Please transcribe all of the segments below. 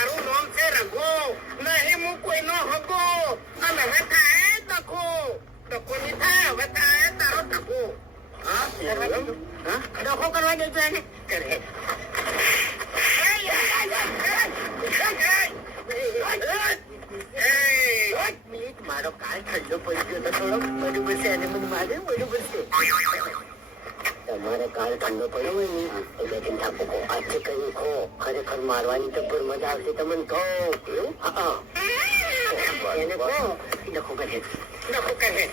મારું નામ છે રઘુ, નહીં હું કોઈનો હગો. અને હવે થાય ડખો, ડખો નહીં થાય, હવે થાય તારો ડખો. ડખો કરવા દેજો એને. કરે મારો કાળ ઠંડો પડી ગયો તો થોડો બરોબર છે. એને મને મારે બરોબર છે. તમારે કાળ ઠંડો પડ્યો હોય ને એટલે ચિંતા પૂકો આજે કઈ ખો. ખરેખર મારવાની તો પર મજા આવશે તમને કહો. એને કહો ડખો કરે, ડખો કરે.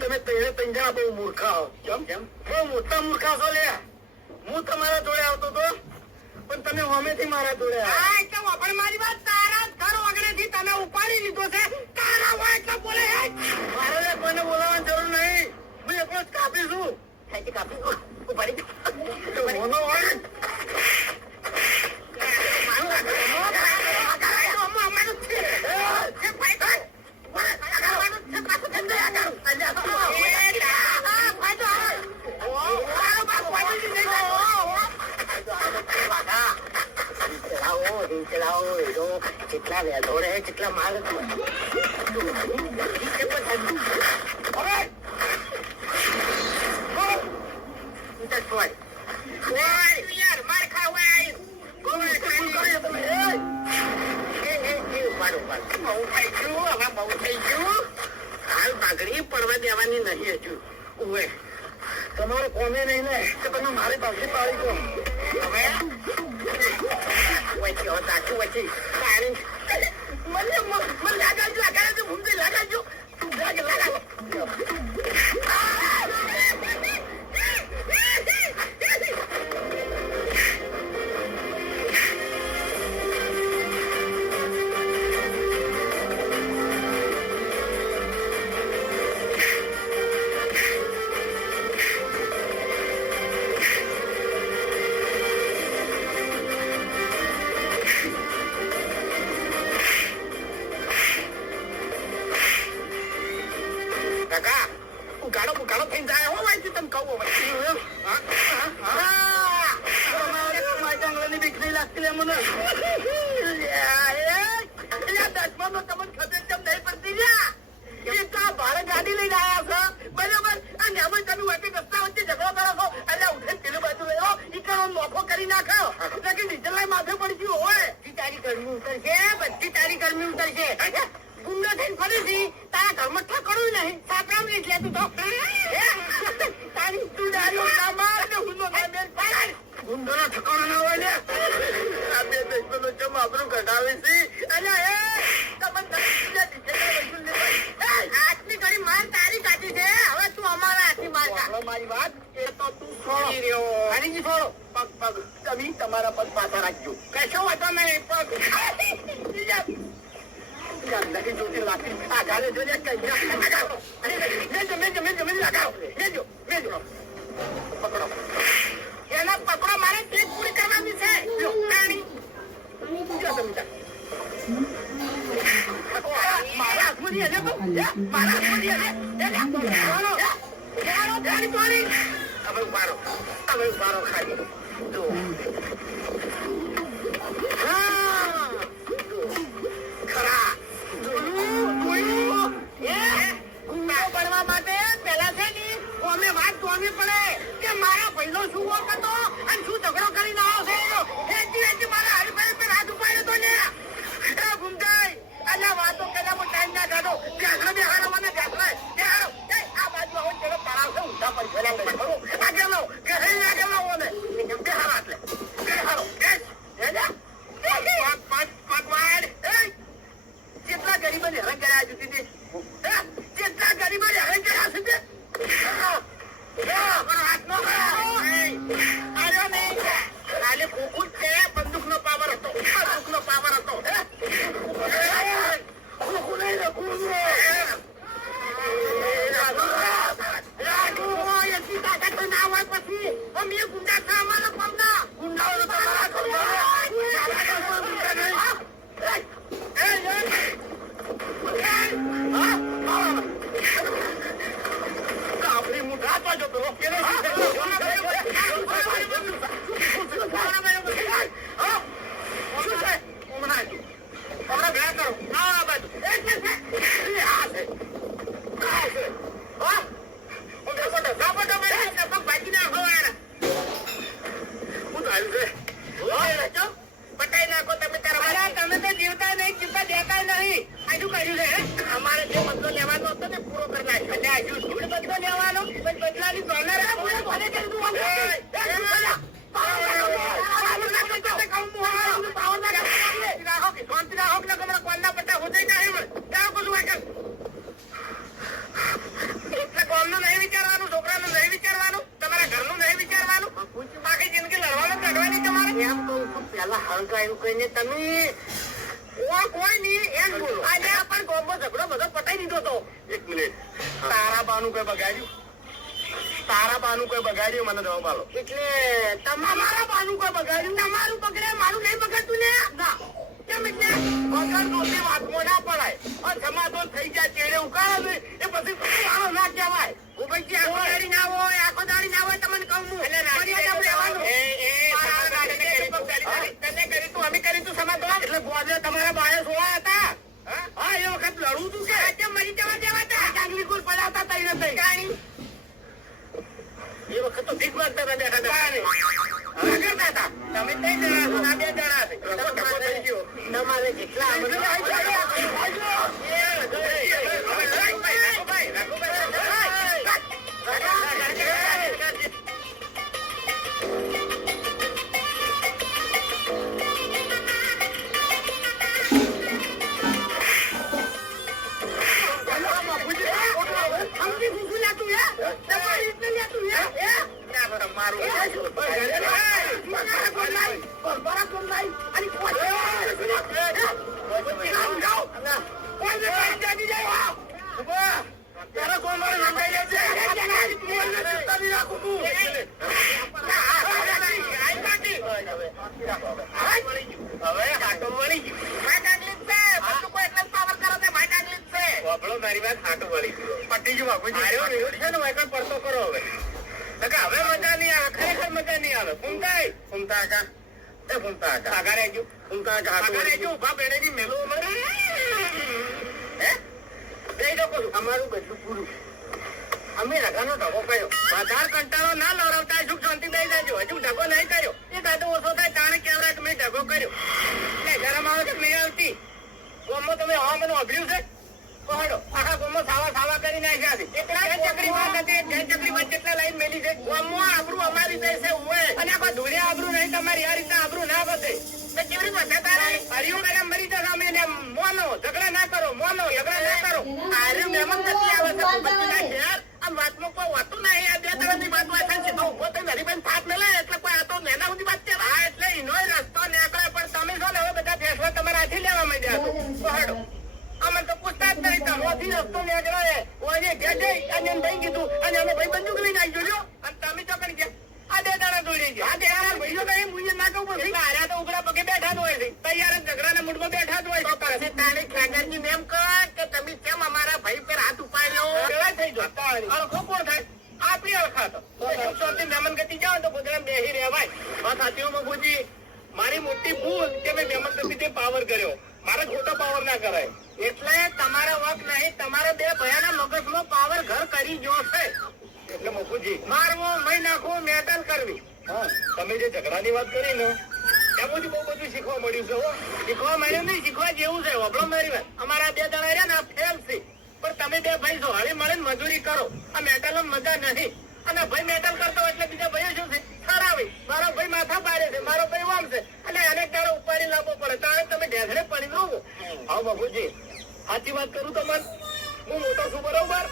તમે પંજા બહુ મૂર્ખા બહુ મોટા મૂર્ખા છો લે. હું તમારા જોડે આવતો હતો પણ તમે હોમેથી મારા જોડે આપણે મારી વાત તારા ઘર વગેરેથી તમે ઉપાડી લીધો છે. તારા હોય એટલે બોલે મારે કોઈને બોલાવવાની જરૂર નહીં. હું એકલો જ કાપી છું. કાપી ઉપાડી કેટલા વેધો રહે કેટલા માલ હાલ પાઘડી પડવા દેવાની નહીં હજુ. તમારે કોમે નહીં ને કે તમે મારી પાઘડી પાડી દો. હવે ઉગાડો થઈ જાય હો વાંચી તમે કહો ની બીક નહીં લાગતી મને. દસમાં તમને ખબર કેમ નહીં પડતી ભાડે ગાડી લઈને આવ્યા છો બરોબર. અને એમાં તમે વચ્ચે રસ્તા વચ્ચે ઝઘડો કરો છો એટલે ઉઠે પેલું બાજુ લેવો ઈ કામ નોખો કરી નાખો એટલે કે ડીઝલ માથે પડી ગયું હોય. તારી ગરમી ઉતરશે, બધી તારી ગરમી ઉતરશે. ગુંડો થઈને ફરી હતી તારા ઘરમાં ઠકડું નહીં સાપડા લઈ લેતું તો તારી તું ડાયો માર ને હુંનો ગુંડો નો ઠકાણો ના હોય ને. આ બે દસનો ચમ આપણું ઘટાવે છે. અલ્યા આજની ઘડી માર તારી કાઢી છે. હવે તું અમારા હાથી માર મારી વાત એ તો તું છોડી રહ્યો. હારી છોડો પગ પગ તમે તમારા પગ પાછા રાખજો. કશો વાતો નહીં પગ એના પકડો મારે ટ્રીપ પૂરી કરવાની છે. મારા હાથમાંથી હશે તો મારા હાથમાંથી હવે ઉભારો ખાલી પેલા છે ને અમે વાત જોવી પડે કે મારા પહેલો શું હતો અને શું ઝઘડો કરીને આવ્યો છે. મારા હરીફાઈ પર હાથ ઉપાડ્યો તો ને ગુમતાઈ અલ્યા વાતો કર્યા ટાઈમ ના કાઢો. બેસરો બેહાડો મને બેહાડો આ બાજુ આવો ચલો પડાવશે ઊંધા પર આગળ આગળ ઓને બેહાડો એટલે બેહાડો કેટલા ગરીબોને હેરાન કર્યા જુદી કેટલા ગરીબોને હેરાન કર્યા છે. બંદૂક નો પાવર હતો. એટલી તાકાત ના હોય પછી અમે ગુંડા થા અમારા ગુંડાઓ પટાઈ નાખો તમે તારા. તમે તો જીવતા નહીં, જીવતા દેતા નહીં. આજુ કર્યું છે અમારે જે બદલો લેવાનો હતો ને પૂરો કરી નાખ્યો. એટલે આજુ શું બદલો લેવાનો? બદલાની ડોલર નહીં વિચારવાનું, છોકરાનું નહીં વિચારવાનું, તમારા ઘરનું નહીં વિચારવાનું, બાકી જિંદગી લડવાનું લડવાની તમારે. એમ કહું છું પેલા હળગાયું કહીને તમે કોઈ નહીં એમ બોલો. આજે પણ ગોમો ઝઘડો બધો પટાઈ દીધો તો. એક મિનિટ, તારા બાનું કઈ બગાડ્યું? તારા બાનું કોઈ બગાડ્યું? મને જવાબ આલો. એટલે તમારા બાનું કોઈ બગાડ્યું? તમારું બગડે, મારું નહીં બગડતું ને. ના કેમ એટલે વગર દોષી વાતમાં ના પડાય. સમાધાન થઈ જાય ચેડે ઉકાળે એ પછી આનો ના કહેવાય. હું ભાઈ આખો દાડી ના હોય, આખો દાડી ના હોય તમને કહું હું. તને કરી તું, અમે કરી તું સમાધાન. એટલે ગોજે તમારા બાએ સોળા હતા. હા એ વખત લડવું તું કે મરી જવા દેવા હતા. ચાંગલી કુલ પડાવતા તઈ નથી. એ વખત તો ભીખ માંગતા હતા બેઠા હતા. તમે તઈ જણા છો, આ બે જણા છે. તમારે જેટલા મારી વાત હાટું વળી પટી જ પડતો કરો. હવે હવે મજા નહીં આવે, ખરેખર મજા નહીં આવે. ફૂમતાય ફૂમતા કા એ ફૂમતા કા આગા રહેજો. ફૂમતા કા આગા રહેજો. ઉભા બેડેજી મેલો અમારે હે દઈ દો કરું. અમારું બધું પૂરું. અમે રગાનો ઢગો કર્યો. વધારે કંટાળો ના લવડાવતા સુખ શાંતિ દઈ દેજો. હજુ ઢગો નહીં કર્યો. એ દાદો ઓછો થાય તાણે કેવડા મેં ઢગો કર્યો. એટલે ગરમ આવે કે નહીં આવતી. ગોમમાં તમે હવા મને અભર્યું છે. પહોંચો આખા ગોમો સાવા સાવા કરી નાખ્યા છે. ચકરી વાત હતી, ચકરી વાત કેટલા લાઈન મેલી છે. ગોમમાં આબરૂ અમારી દેશે હોય અને આખા ધોળિયા આબરૂ નહીં તમારી. આ રીતના આબરૂ ના વધે. કેવી રીતે વધે તારે? હરિયું કરે મરી જશે. અમે એને મોનો ઝઘડા ના કરો, મોનો ઝઘડા ના કરો. આર્યું મહેમાન નથી આવે છે. આમ વાતમાં કોઈ વાતું નહીં. આ બે ત્રણની વાત વાત છે તો ઉભો થઈને હરિભાઈ થાક ન લે એટલે કોઈ આ તો નેના સુધી વાત છે. હા એટલે એનો રસ્તો નીકળે પણ તમે છો ને હવે બધા ફેસલા તમારા હાથી લેવા માંડ્યા છો. પહાડો અમે તો પૂછતા જ નહીં. તમારાથી રસ્તો નીકળે ઓને ઘેર જઈ અને ભાઈ કીધું અને અમે ભાઈ બંદૂક લઈને આવી જોજો અને તમે તો કરી ગયા. આ બે દાડા દોડી ગયા. આ બે દાડા ભાઈઓ કઈ મુજે ના કહું પડે. આર્યા તો ઉગડા પગે બેઠા જ હોય છે. તૈયાર ઝઘડાના મૂડમાં બેઠા જ હોય છે. તારે ખેગરજી મેમ કર કે તમે કેમ અમારા ભાઈ પર હાથ ઉપાડ્યો કેવાય થઈ ગયો. અળખો કોણ થાય? આપણી અળખા તો મહેમાન ગતિ જાઓ તો ગુજરાત બેસી રહેવાય. બસ સાથીઓ મગુજી મારી મોટી ભૂલ કે મેં મહેમાન ગતિ પાવર કર્યો. મારે ખોટો પાવર ના કરાય. એટલે તમારા વક નહીં, તમારા બે ભયાના મગજમાં પાવર ઘર કરી ગયો છે. એટલે મફુજી મારવો મહી નાખવો મેટલ કરવી. હા તમે જે ઝઘડાની વાત કરી ને એમાંથી બહુ બધું શીખવા મળ્યું છે. શીખવા મળ્યું નહીં, શીખવા જેવું છે. વગડો મારી વાત અમારા બે જણા રહ્યા ને ફેલ છે પણ તમે બે ભાઈ છો હળી મળીને મજૂરી કરો. આ મેટલ મજા નહીં. અને ભાઈ મેટલ કરતો એટલે બીજા ભાઈઓ શું છે ખરાવી. મારો ભાઈ માથા પાડે છે, મારો ભાઈ વામ છે અને અનેક દાડો ઉપાડી લાવવો પડે. તારે તમે ઢેસડે પડી રહો. હા બાપુજી સાચી વાત કરું તમને. હું મોટો છું બરોબર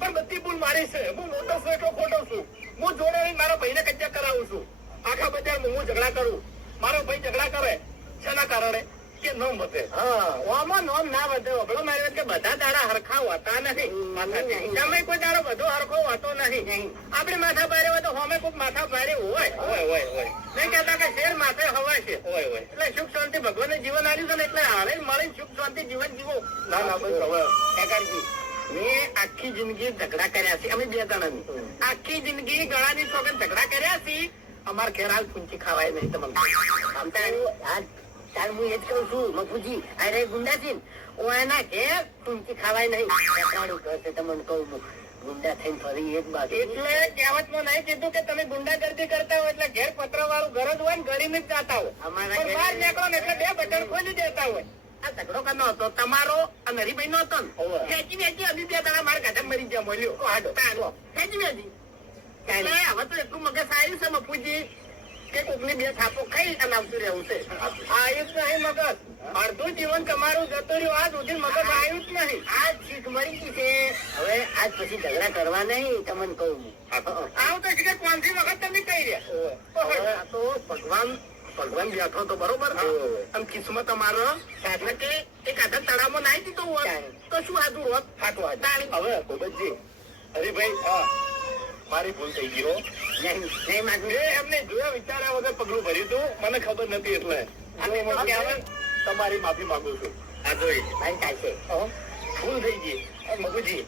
પણ બધી ભૂલ મારી છે. હું મોટો છું એટલો ખોટો છું. હું જોડે મારા ભાઈને કચ્યા કરાવું છું. આખા બજારમાં હું ઝઘડા કરું. મારો ભાઈ ઝઘડા કરે શેના કારણે કે ન વધે. હા ઓમાં નોમ ના વધે. ઓગળો મારી વાત કે બધા દાડા હરખા હોતા નથી. તમે કોઈ દાડો બધો હરખો હોતો નથી. આપડે માથા ભારે હોય તો હોમે કોઈક માથા ભારે હોય નહીં કેતા કે શેર માથે હવા છે. એટલે સુખ શાંતિ ભગવાને જીવન આપ્યું છે ને એટલે હારે મળીને સુખ શાંતિ જીવન જીવો. ના ના બસ હવે કાકાજી મેં આખી જિંદગી ઝઘડા કર્યા છે. અમે બે જણાની આખી જિંદગી ગળાની છોકન ઝઘડા કર્યા છે. અમારે ઘેર હાલ પૂંચી ખાવાય નહીં. તમને તાર હું એ જ કહું છું મફુજી અરે ગુંડા છે એના ઘેર પૂંચી ખાવાય નહીં. તમને કહું ગુંડા થઈને ફરી એક બાજુ. એટલે કહેવતમાં નહીં કીધું કે તમે ગુંડાગર્દી કરતા હો એટલે ઘેર પતરાવાળું ઘર જ હોય ને ગળીને જ જાતા હોય. પણ બહાર નીકળો ને એટલે 2 બટન ખોલી દેતા હોય. આ ઝઘડો કરનો હતો તમારો અને હરીભાઈ નો હતો ને. ખેંચી અમે 2 દાડા માર ગાડા મરી ગયા મળ્યો. હાડો તારો ખેંચી હવે તો એટલું મગજ આવ્યું છે મફુજી કે કોકની 2 થાપો ખાઈ અને આવતું રહેવું છે. આવ્યું જ નહીં મગજ. અડધું જીવન તમારું જતું રહ્યું. આજ સુધી મગજ આવ્યું જ નહીં. આજ શીખ મળી ગઈ છે. હવે આજ પછી ઝઘડા કરવા નહીં તમને કહું. આવું તો શીખે 5 વખત તમે કહી રહ્યા. તો ભગવાન બેઠો તો બરોબર. આમ કિસ્મત અમારો એટલે કે એક આધા તળાવમાં નાઈ દીધો હોત તો શું આધું હોત. હવે ગોબતજી હરીભાઈ મારી ભૂલ થઈ ગઈ હો. એમને જોયા વિચાર્યા વગર પગલું ભર્યું હતું. મને ખબર નથી એટલે તમારી માફી માંગુ છું. આ જોઈ ભૂલ થઈ ગઈ મગુજી.